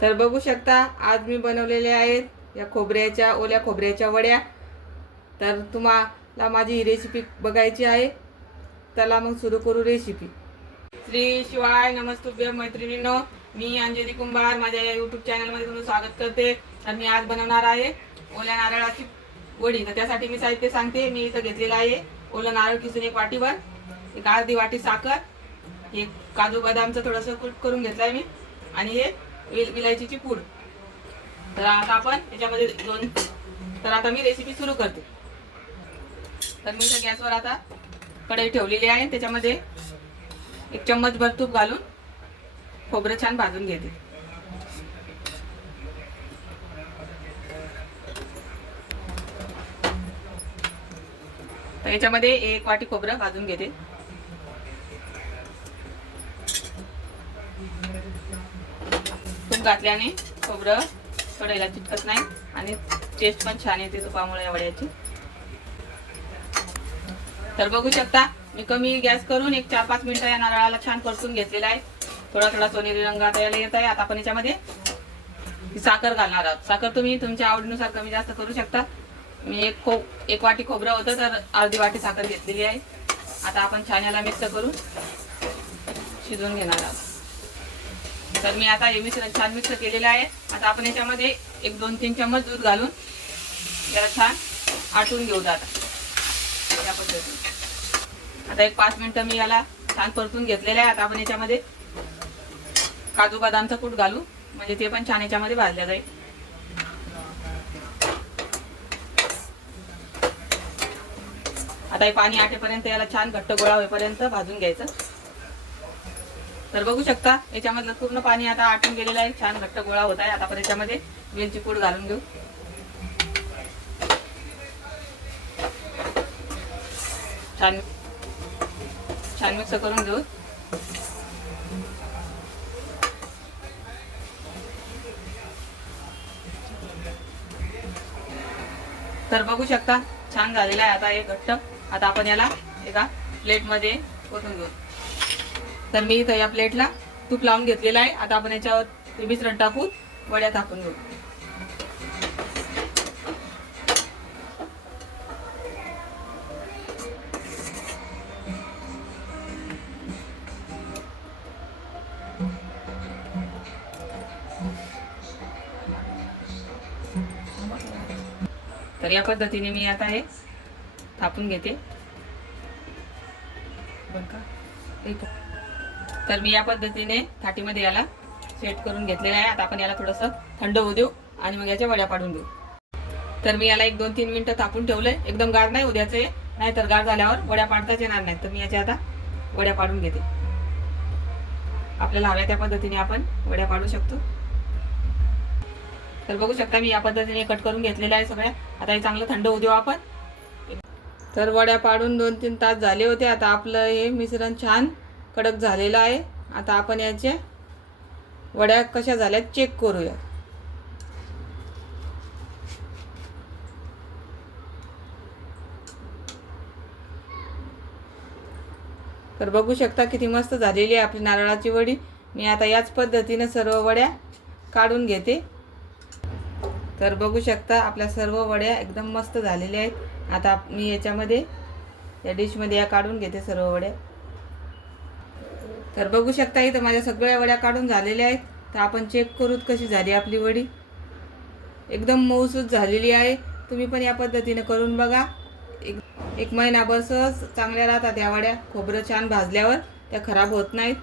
तर बघू शकता आज मी बनवलेले आहेत या खोबऱ्याच्या ओल्या खोबऱ्याच्या वड्या। तर तुम्हाला माझी ही रेसिपी बघायची आहे, चला मग सुरू करू रेसिपी। श्री शिवाय नमस्तुभ्य मैत्रिणींनो, मी अंजली कुंभार माझ्या या यूट्यूब चॅनलमध्ये तुमचं स्वागत करते। तर मी आज बनवणार आहे ओल्या नारळाची वडी। तर त्यासाठी मी साहित्य सांगते। मी इथं घेतलेलं आहे ओलं नारळ किसून एक वाटीवर, एक अर्धी वाटी साखर, एक काजू बदामचं थोडंसं कूट करून घेतलंय मी, आणि हे विलायचीची पूड। तर आता आपण याच्यामध्ये तर आता मी रेसिपी सुरू करते। तर मी इथं गॅसवर आता कढई ठेवलेली आहे, त्याच्यामध्ये एक चम्मचभर तूप घालून खोबरं छान भाजून घेते। तर याच्यामध्ये एक वाटी खोबरं भाजून घेते। तूप घातल्याने खोबरं कढईला चिटकत नाही आणि टेस्ट पण छान येते तुपामुळे या वड्याची। तर बघू शकता मी कमी गॅस करून एक 4-5 मिनिटं या नारळाला छान परतून घेतलेला आहे। थोडा थोडा सोनेरी रंग आता याला येत आहे। आता आपण याच्यामध्ये साखर घालणार आहोत। साखर तुम्ही तुमच्या आवडीनुसार कमी जास्त करू शकता। मी एक वाटी खोबरं होतं तर अर्धी वाटी साखर घेतलेली आहे। आता आपण छान याला मिक्स करून शिजवून घेणार आहोत। तर मी आता हे मिश्रण छान मिक्स केलेलं आहे। आता आपण याच्यामध्ये एक 2-3 चम्मच दूध घालून याला छान आटून घेऊ आता या पद्धतीने। आता एक 5 मिनिटं मी याला छान परतून घेतलेलं आहे। आता आपण याच्यामध्ये काजू बदामचं कूट घालू, म्हणजे ते पण छान याच्यामध्ये भाजलं जाईल। आता हे पाणी आटेपर्यंत याला छान घट्ट गोळा होईपर्यंत भाजून घ्यायचं। तर बघू शकता याच्यामधलं पूर्ण पाणी आता आटून गेलेलं आहे, छान घट्ट गोळा होत आहे। आता आपण याच्यामध्ये वेलची पूड घालून घेऊ। छान मिक्स करून घेऊ। तर बघू शकता छान झालेला आहे आता हे घट्ट। आता आपण याला एका प्लेटमध्ये ओतून घेऊ। तर मी इथं या प्लेटला तूप लावून घेतलेलं आहे। आता आपण याच्यावर ते मिश्रण टाकून वड्या टाकून घेऊ। तर या पद्धतीने मी आता हे थापून घेते। तर मी या पद्धतीने थाटीमध्ये याला सेट करून घेतलेला आहे। आता आपण याला थोडंसं थंड होऊ देऊ आणि मग याच्या वड्या पाडून देऊ। तर मी याला 1-2-3 मिनिटं थापून ठेवलंय, एकदम गार नाही उद्याचे, नाहीतर गार झाल्यावर वड्या पाडताच येणार नाही। तर मी याच्या आता वड्या पाडून घेते। आपल्याला हव्या त्या पद्धतीने आपण वड्या पाडू शकतो। तर बघू शकता मी या पद्धतीने कट करून घेतलेल्या आहे सगळ्या। आता हे चांगलं थंड होऊ देऊ आपण। तर वड्या पाडून 2-3 तास झाले होते। आता आपलं हे मिश्रण छान कडक झालेलं आहे। आता आपण याच्या वड्या कशा झाल्या चेक करूया। तर बघू शकता किती मस्त झालेली आहे आपली नारळाची वडी। मी आता याच पद्धतीने सर्व वड्या काढून घेते। तर बघू शकता आपल्या सर्व वड्या एकदम मस्त झालेल्या आहेत। आता मी याच्यामध्ये या डिशमध्ये या काढून घेते सर्व वड्या। तर बघू शकता इथं माझ्या सगळ्या वड्या काढून झालेल्या आहेत। तर आपण चेक करूत कशी झाली आपली वडी। एकदम मऊसूत झालेली आहे। तुम्ही पण या पद्धतीने करून बघा। एक महिनाभर सहज चांगल्या राहतात या वड्या। खोबरं छान भाजल्यावर त्या खराब होत नाहीत।